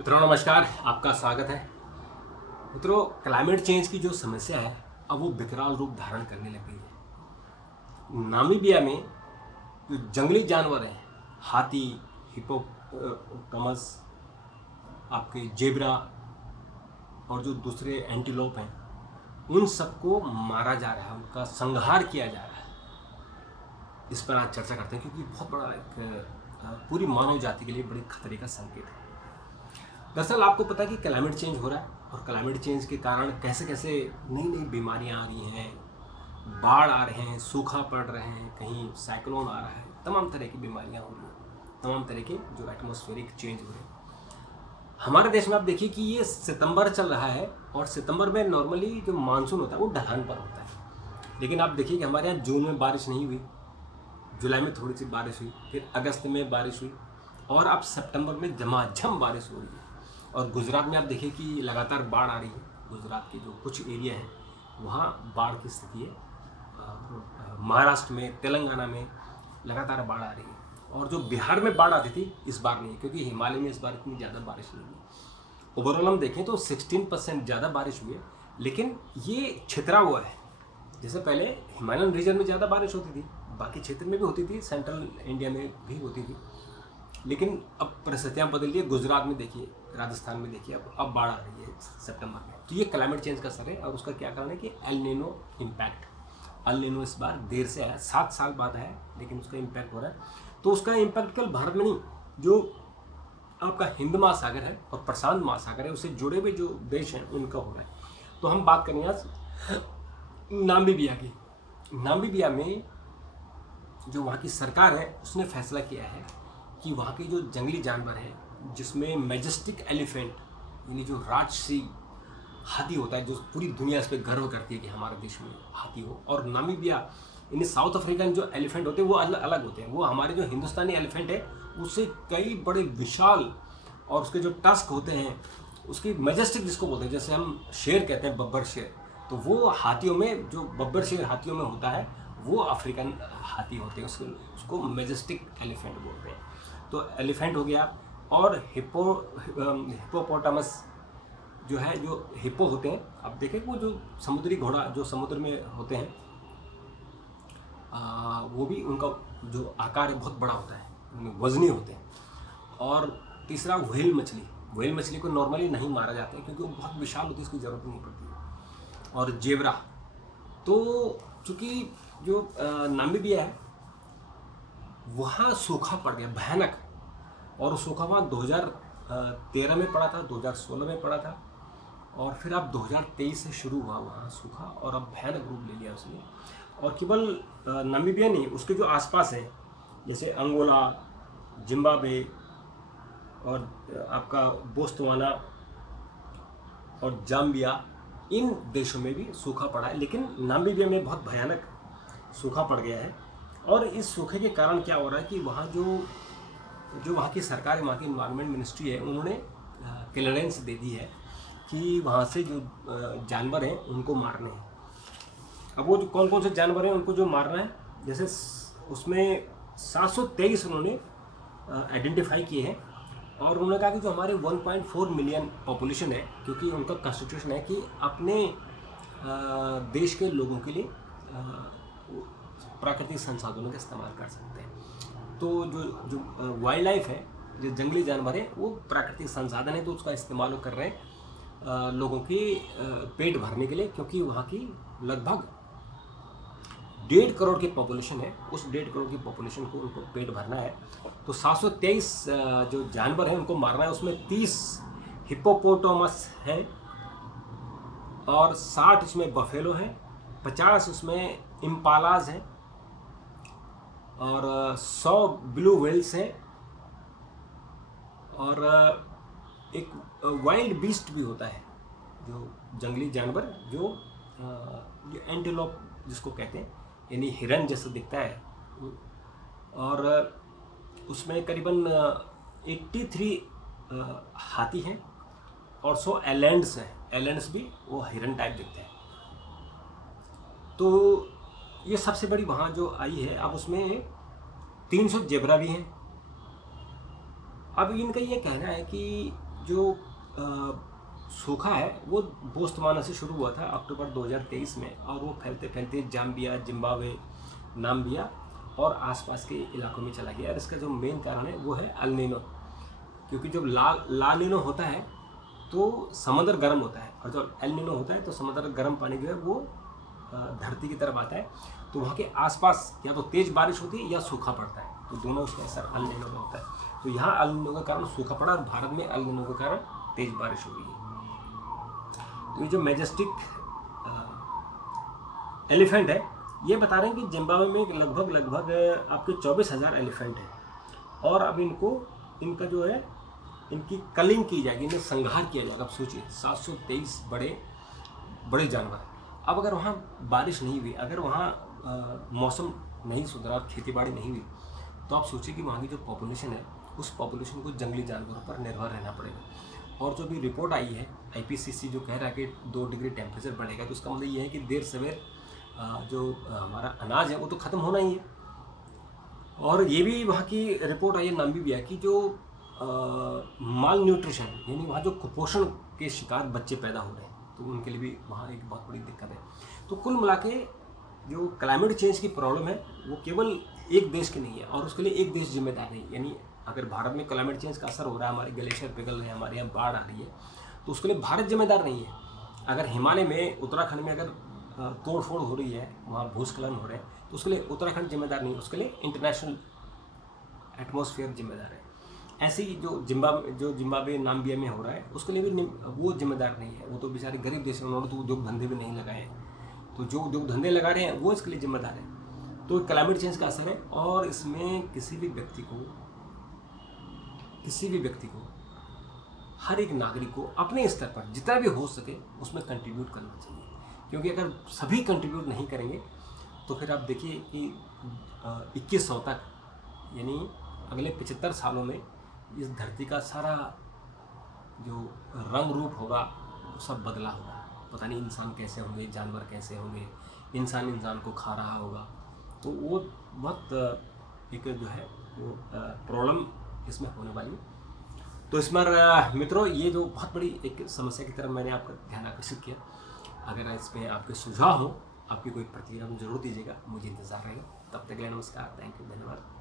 मित्रों नमस्कार, आपका स्वागत है। मित्रों, क्लाइमेट चेंज की जो समस्या है अब वो विकराल रूप धारण करने लग गई है। नामीबिया में जो जंगली जानवर हैं, हाथी, हिपोपोटामस, आपके जेब्रा और जो दूसरे एंटीलोप हैं, उन सबको मारा जा रहा है, उनका संहार किया जा रहा है। इस पर आज चर्चा करते हैं क्योंकि बहुत बड़ा एक पूरी मानव जाति के लिए बड़े खतरे का संकेत है। दरअसल आपको पता है कि क्लाइमेट चेंज हो रहा है और क्लाइमेट चेंज के कारण कैसे कैसे नई नई बीमारियां आ रही हैं, बाढ़ आ रहे हैं, सूखा पड़ रहे हैं, कहीं साइक्लोन आ रहा है, तमाम तरह की बीमारियां हो रही हैं, तमाम तरह के जो एटमॉस्फेरिक चेंज हो रहे हैं। हमारे देश में आप देखिए कि ये सितंबर चल रहा है और सितंबर में नॉर्मली जो मानसून होता है वो ढलान पर होता है, लेकिन आप देखिए कि हमारे यहाँ जून में बारिश नहीं हुई, जुलाई में थोड़ी सी बारिश हुई, फिर अगस्त में बारिश हुई और अब सितंबर में झमाझम बारिश हो रही है। और गुजरात में आप देखिए कि लगातार बाढ़ आ रही है। गुजरात के जो कुछ एरिया हैं वहाँ बाढ़ की स्थिति है। महाराष्ट्र में, तेलंगाना में लगातार बाढ़ आ रही है। और जो बिहार में बाढ़ आती थी इस बार नहीं, क्योंकि हिमालय में इस बार इतनी ज़्यादा बारिश नहीं हुई। ओवरऑल हम देखें तो 16% ज़्यादा बारिश हुई है, लेकिन ये छितरा हुआ है। जैसे पहले हिमालयन रीजन में ज़्यादा बारिश होती थी, बाकी क्षेत्र में भी होती थी, सेंट्रल इंडिया में भी होती थी, लेकिन अब परिस्थितियाँ बदल रही है। गुजरात में देखिए, राजस्थान में देखिए, अब बाढ़ आ रही है सितंबर में। तो ये क्लाइमेट चेंज का असर है और उसका क्या कारण है कि El Nino impact. El Nino इस बार देर से आया, 7 साल बाद आया, लेकिन उसका इम्पैक्ट हो रहा है। तो उसका इम्पैक्ट केवल भारत में नहीं, जो आपका हिंद महासागर है और प्रशांत महासागर है, उससे जुड़े हुए जो देश हैं उनका हो रहा है। तो हम बात करेंगे आज नामीबिया की। नामीबिया में जो वहाँ की सरकार है उसने फैसला किया है कि वहाँ के जो जंगली जानवर हैं, जिसमें मैजेस्टिक एलिफेंट यानी जो राजसी हाथी होता है, जो पूरी दुनिया इस पर गर्व करती है कि हमारे देश में हाथी हो, और नामीबिया यानी साउथ अफ्रीकन जो एलिफेंट होते हैं वो अलग होते हैं। वो हमारे जो हिंदुस्तानी एलिफेंट है उससे कई बड़े विशाल, और उसके जो टस्क होते हैं, उसकी मैजेस्टिक जिसको बोलते हैं, जैसे हम शेर कहते हैं, बब्बर शेर, तो वो हाथियों में जो बब्बर शेर हाथियों में होता है वो अफ्रीकन हाथी होते हैं, उसको मैजेस्टिक एलिफेंट बोलते हैं। तो एलिफेंट हो गया, और हिपोपोटामस जो है, जो हिप्पो होते हैं, आप देखें वो जो समुद्री घोड़ा जो समुद्र में होते हैं, वो भी उनका जो आकार है बहुत बड़ा होता है, वजनी होते हैं। और तीसरा व्हेल मछली। व्हेल मछली को नॉर्मली नहीं मारा जाता है क्योंकि वो बहुत विशाल होती है, इसकी ज़रूरत नहीं पड़ती है। और जेब्रा। तो चूँकि जो नामीबिया है वहाँ सूखा पड़ गया भयानक, और सूखा वहाँ 2013 में पड़ा था, 2016 में पड़ा था, और फिर अब 2023 से शुरू हुआ वहाँ सूखा, और अब भयानक रूप ले लिया उसने। और केवल नामीबिया नहीं, उसके जो आसपास है जैसे अंगोला, जिम्बाब्वे और आपका बोत्सवाना और जाम्बिया, इन देशों में भी सूखा पड़ा है, लेकिन नामीबिया में बहुत भयानक सूखा पड़ गया है। और इस सूखे के कारण क्या हो रहा है कि वहाँ जो वहाँ की सरकार है, वहाँ की इन्वायरमेंट मिनिस्ट्री है, उन्होंने क्लियरेंस दे दी है कि वहाँ से जो जानवर हैं उनको मारने हैं। अब वो जो कौन कौन से जानवर हैं उनको जो मारना है, जैसे उसमें 723 उन्होंने आइडेंटिफाई किए हैं। और उन्होंने कहा कि जो हमारे 1.4 मिलियन पॉपुलेशन है, क्योंकि उनका कॉन्स्टिट्यूशन है कि अपने देश के लोगों के लिए प्राकृतिक संसाधनों का इस्तेमाल कर सकते हैं। तो जो वाइल्ड लाइफ है, जो जंगली जानवर है, वो प्राकृतिक संसाधन है, तो उसका इस्तेमाल कर रहे हैं लोगों के पेट भरने के लिए, क्योंकि वहाँ की लगभग 1.5 करोड़ की पॉपुलेशन है। उस 1.5 करोड़ की पॉपुलेशन को उनको पेट भरना है। तो 723 जो जानवर हैं उनको मारना है। उसमें 30 हिप्पोपोटामस हैं, और 60 इसमें बफेलो हैं, 50 उसमें इम्पालाज हैं, और 100 ब्लू व्हेल्स हैं, और एक वाइल्ड बीस्ट भी होता है, जो जंगली जानवर, जो एंटीलोप जिसको कहते हैं, यानी हिरन जैसा दिखता है। और उसमें करीबन 83 हाथी हैं और 100 एलेंड्स हैं। एलेंड्स भी वो हिरन टाइप दिखते हैं। तो ये सबसे बड़ी वहाँ जो आई है। अब उसमें 300 जेब्रा भी हैं। अब इनका ये कहना है कि जो सूखा है वो बोस्टवाना से शुरू हुआ था अक्टूबर 2023 में, और वो फैलते फैलते जाम्बिया, जिम्बाब्वे, नामीबिया और आसपास के इलाकों में चला गया। और इसका जो मेन कारण है वो है एल नीनो, क्योंकि जब ला नीनो होता है तो समंदर गर्म होता है, और जब एल नीनो होता है तो समंदर गर्म पानी जो है वो धरती की तरफ आता है, तो वहाँ के आसपास या तो तेज़ बारिश होती है या सूखा पड़ता है, तो दोनों उसका असर एल नीनो में होता है। तो यहाँ एल नीनो के कारण सूखा पड़ा और भारत में एल नीनो के कारण तेज़ बारिश हो रही है। तो ये जो मैजेस्टिक एलिफेंट है, ये बता रहे हैं कि जिम्बाब्वे में लगभग आपके 24,000 एलिफेंट हैं, और अब इनका जो है इनकी कलिंग की जाएगी, इन्हें संहार किया जाएगा। अब सोचिए 723 बड़े जानवर। अब अगर वहाँ बारिश नहीं हुई, अगर वहाँ मौसम नहीं सुधरा, खेती बाड़ी नहीं हुई, तो आप सोचिए कि वहाँ की जो पॉपुलेशन है उस पॉपुलेशन को जंगली जानवरों पर निर्भर रहना पड़ेगा। और जो भी रिपोर्ट आई है IPCC जो कह रहा है कि 2 डिग्री टेम्परेचर बढ़ेगा, तो उसका मतलब ये है कि देर सवेर जो हमारा अनाज है वो तो ख़त्म होना ही है। और ये भी वहाँ की रिपोर्ट आई है नामीबिया की, जो माल न्यूट्रिशन यानी वहाँ जो कुपोषण के शिकार बच्चे पैदा हो रहे हैं, तो उनके लिए भी वहाँ एक बहुत बड़ी दिक्कत है। तो कुल मिला के जो क्लाइमेट चेंज की प्रॉब्लम है वो केवल एक देश की नहीं है, और उसके लिए एक देश जिम्मेदार नहीं। यानी अगर भारत में क्लाइमेट चेंज का असर हो रहा है, हमारे ग्लेशियर पिघल रहे हैं, हमारे यहाँ बाढ़ आ रही है, तो उसके लिए भारत जिम्मेदार नहीं है। अगर हिमालय में, उत्तराखंड में अगर तोड़ फोड़ हो रही है, वहाँ भूस्खलन हो रहे हैं, तो उसके लिए उत्तराखंड जिम्मेदार नहीं है, उसके लिए इंटरनेशनल एटमॉस्फेयर जिम्मेदार है। ऐसे ही जो जिम्बाब्वे नामीबिया में हो रहा है, उसके लिए भी वो जिम्मेदार नहीं है। वो तो बेचारे गरीब देश हैं, उन्होंने तो उद्योग धंधे भी नहीं लगाए हैं, तो जो उद्योग धंधे लगा रहे हैं वो इसके लिए जिम्मेदार है। तो क्लाइमेट चेंज का असर है, और इसमें किसी भी व्यक्ति को हर एक नागरिक को अपने स्तर पर जितना भी हो सके उसमें कंट्रीब्यूट करना चाहिए। क्योंकि अगर सभी कंट्रीब्यूट नहीं करेंगे तो फिर आप देखिए कि 2100 तक, यानी अगले 75 सालों में इस धरती का सारा जो रंग रूप होगा वो सब बदला होगा। पता नहीं इंसान कैसे होंगे, जानवर कैसे होंगे, इंसान को खा रहा होगा, तो वो बहुत एक जो है वो प्रॉब्लम इसमें होने वाली है। तो इस बार मित्रों ये जो बहुत बड़ी एक समस्या की तरफ मैंने आपका ध्यान आकर्षित किया। अगर इस पर आपके सुझाव हो, आपकी कोई प्रतिक्रिया जरूर दीजिएगा, मुझे इंतज़ार रहेगा। तब तक के लिए नमस्कार, थैंक यू, धन्यवाद।